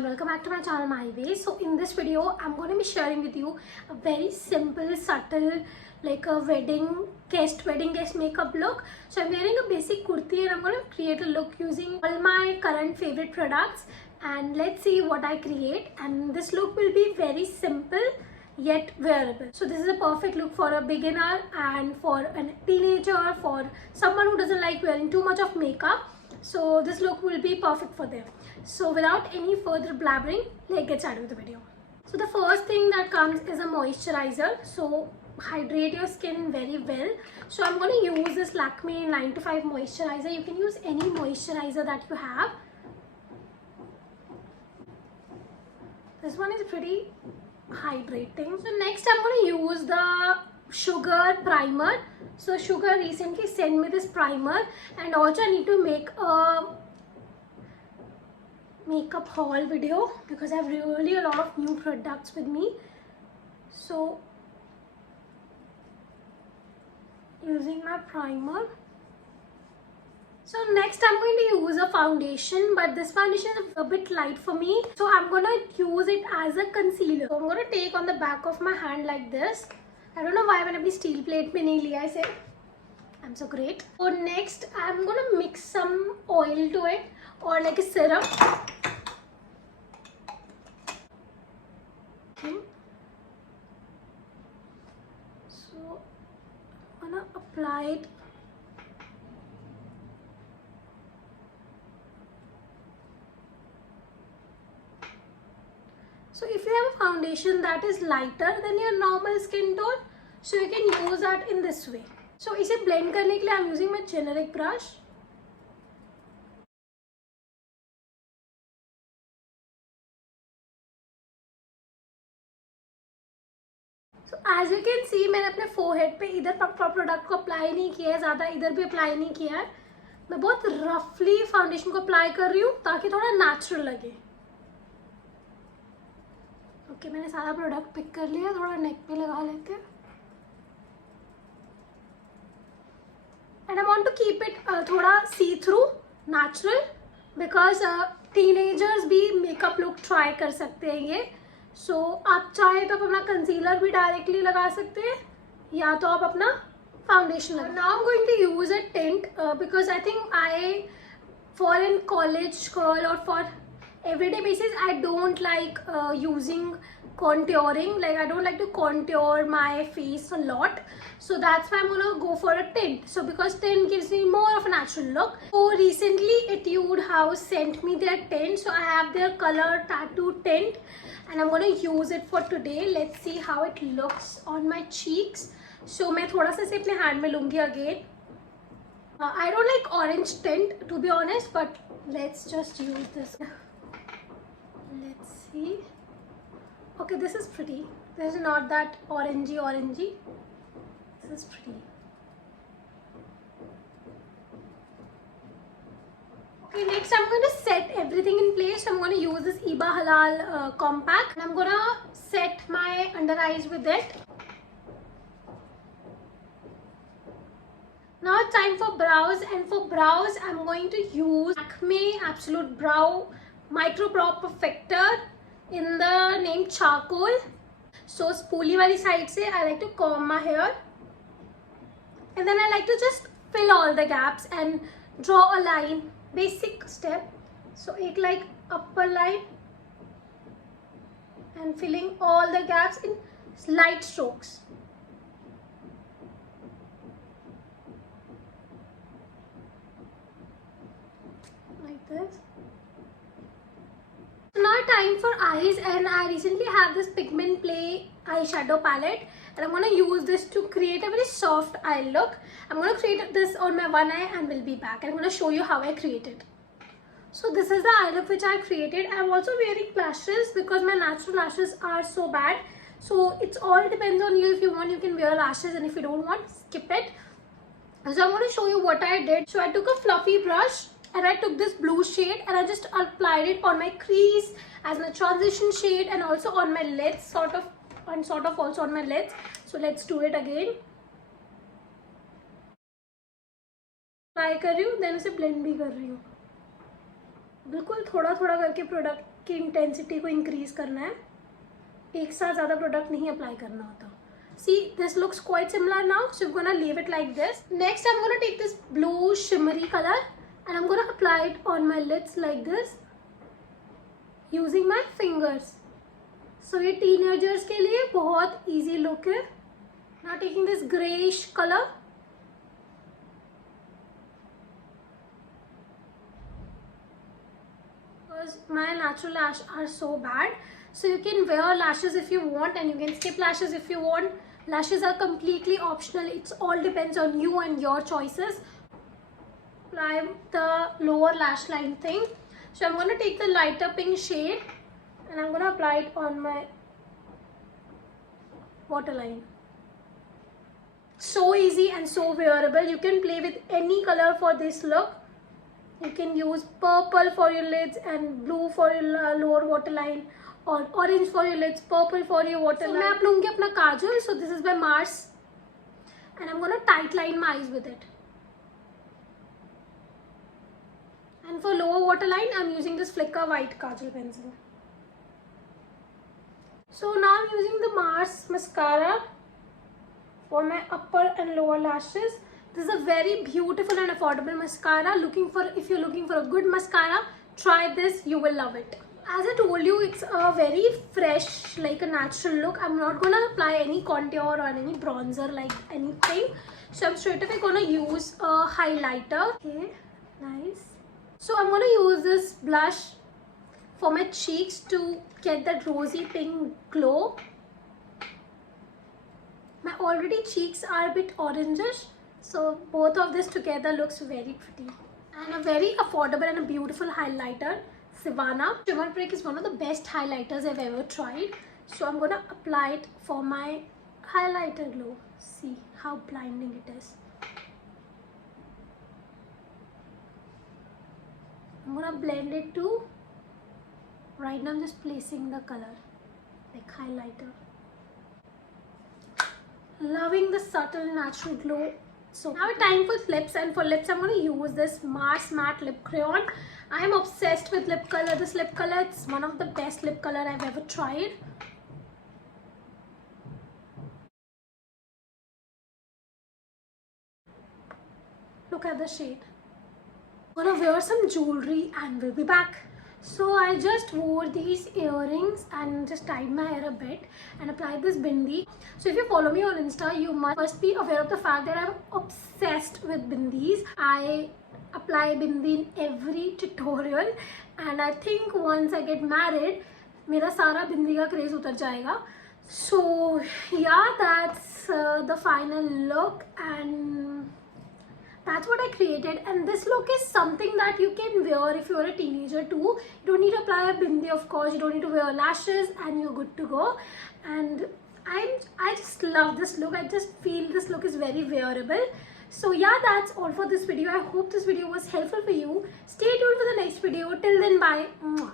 and welcome back to my channel My Way. So in this video I'm going to be sharing with you a very simple, subtle, like a wedding guest makeup look. So I'm wearing a basic kurti and I'm going to create a look using all my current favorite products, and let's see what I create. And this look will be very simple yet wearable. So this is a perfect look for a beginner and for a teenager, for someone who doesn't like wearing too much of makeup. So this look will be perfect for them. So without any further blabbering, let's get started with the video. So the first thing that comes is a moisturizer. So hydrate your skin very well. So I'm going to use this Lakme 9 to 5 moisturizer. You can use any moisturizer that you have. This one is pretty hydrating. So next I'm going to use the Sugar primer. So Sugar recently sent me this primer, and also I need to make a makeup haul video because I have really a lot of new products with me. So using my primer. So next I'm going to use a foundation, but this foundation is a bit light for me, so I'm going to use it as a concealer. So I'm going to take on the back of my hand like this. I don't know why मैंने अभी steel plate में नहीं लिया इसे. I'm so great. So next I'm going to mix some oil to it, or like a serum. Okay. So I'm going to apply it. So if you have a foundation that is lighter than your normal skin tone, so you can use that in this way. So इसे blend करने के लिए I'm using my generic brush. So as you can see, मैंने अपने forehead पे इधर product को apply नहीं किया है, ज़्यादा इधर भी अप्लाई नहीं किया है. मैं बहुत रफली फाउंडेशन को अप्लाई कर रही हूँ ताकि थोड़ा नेचुरल लगे. ओके, मैंने सारा प्रोडक्ट पिक कर लिया. थोड़ा नेक पे लगा लेते हैं. And I want to keep it थोड़ा see through, natural, because teenagers भी makeup look try कर सकते हैं ये. So आप चाहे तो आप अपना concealer भी directly लगा सकते हैं, या तो आप अपना foundation लगा. Now I'm going to use a tint because I think for in college girl or for everyday basis I don't like using contouring. Like I don't like to contour my face a lot, so that's why I'm gonna go for a tint. So because tint gives me more of a natural look. So recently Etude House sent me their tint, so I have their color tattoo tint and I'm gonna use it for today. Let's see how it looks on my cheeks. So मैं थोड़ा सा इसे अपने hand में लूँगी again. I don't like orange tint to be honest, but let's just use this. Let's see. Okay, this is pretty. This is not that orangey. This is pretty. Okay, next I'm going to set everything in place. So I'm going to use this Iba Halal compact, and I'm going to set my under eyes with it. Now it's time for brows, and for brows I'm going to use Acme Absolute Brow Micro Brow Perfector in the name Charcoal. So spoolie wali side se I like to comb my hair, and then I like to just fill all the gaps and draw a line. Basic step. So ek like upper line and filling all the gaps in light strokes. Like this. Now time for eyes, and I recently have this Pigment Play eyeshadow palette, and I'm going to use this to create a very soft eye look. I'm going to create this on my one eye and we'll be back. I'm going to show you how I created. So this is the eye look which I created. I'm also wearing lashes because my natural lashes are so bad. So it's all depends on you. If you want, you can wear lashes, and if you don't want, skip it. So I'm going to show you what I did. So I took a fluffy brush and I took this blue shade and I just applied it on my crease as my transition shade, and also on my lids, sort of also on my lids. So let's do it again. Apply कर रही हूँ, then उसे blend भी कर रही हूँ. बिल्कुल थोड़ा थोड़ा करके प्रोडक्ट की इंटेंसिटी को इंक्रीज करना है, एक साथ ज़्यादा प्रोडक्ट नहीं अप्लाई करना होता. See, this looks quite similar now, so I'm gonna leave it like this. Next, I'm gonna take this blue shimmery color and I'm gonna apply it on my lids like this using my fingers. So ये teenagers के लिए बहुत easy look है. Now taking this grayish color. Because my natural lashes are so bad. So you can wear lashes if you want and you can skip lashes if you want. Lashes are completely optional. It all depends on you and your choices. Apply the lower lash line thing. So I'm going to take the lighter pink shade and I'm going to apply it on my waterline. So easy and so wearable. You can play with any color for this look. You can use purple for your lids and blue for your lower waterline, or orange for your lids, purple for your waterline. So मैं आप लूँगी अपना काजल. So this is by Mars and I'm gonna tight line my eyes with it. And for lower waterline, I'm using this Flicker white kajal pencil. So now I'm using the Mars mascara for my upper and lower lashes. This is a very beautiful and affordable mascara. If you're looking for a good mascara, try this. You will love it. As I told you, it's a very fresh, like a natural look. I'm not gonna apply any contour or any bronzer like anything. So I'm straight away gonna use a highlighter. Okay, nice. So I'm gonna use this blush for my cheeks to get that rosy pink glow. My already cheeks are a bit orangish. So both of this together looks very pretty. And a very affordable and a beautiful highlighter, Sivana. Shimmer Brick is one of the best highlighters I've ever tried. So I'm gonna apply it for my highlighter glow. See how blinding it is. I'm gonna blend it too. Right now I'm just placing the color like highlighter. Loving the subtle natural glow. So now it's time for lips, and for lips I'm going to use this Mars Matte Lip Crayon. I am obsessed with lip color. This lip color, it's one of the best lip color I've ever tried. Look at the shade. I'm going to wear some jewelry and we'll be back. So I just wore these earrings and just tied my hair a bit and applied this bindi. So if you follow me on Insta, you must be aware of the fact that I'm obsessed with bindis. I apply bindi in every tutorial and I think once I get married, मेरा सारा बिंदी का craze उतर जाएगा. So yeah, that's the final look and that's what I created, and this look is something that you can wear if you're a teenager too. You don't need to apply a bindi, of course. You don't need to wear lashes and you're good to go. And I just love this look. I just feel this look is very wearable. So yeah, that's all for this video. I hope this video was helpful for you. Stay tuned for the next video. Till then, bye. Mwah.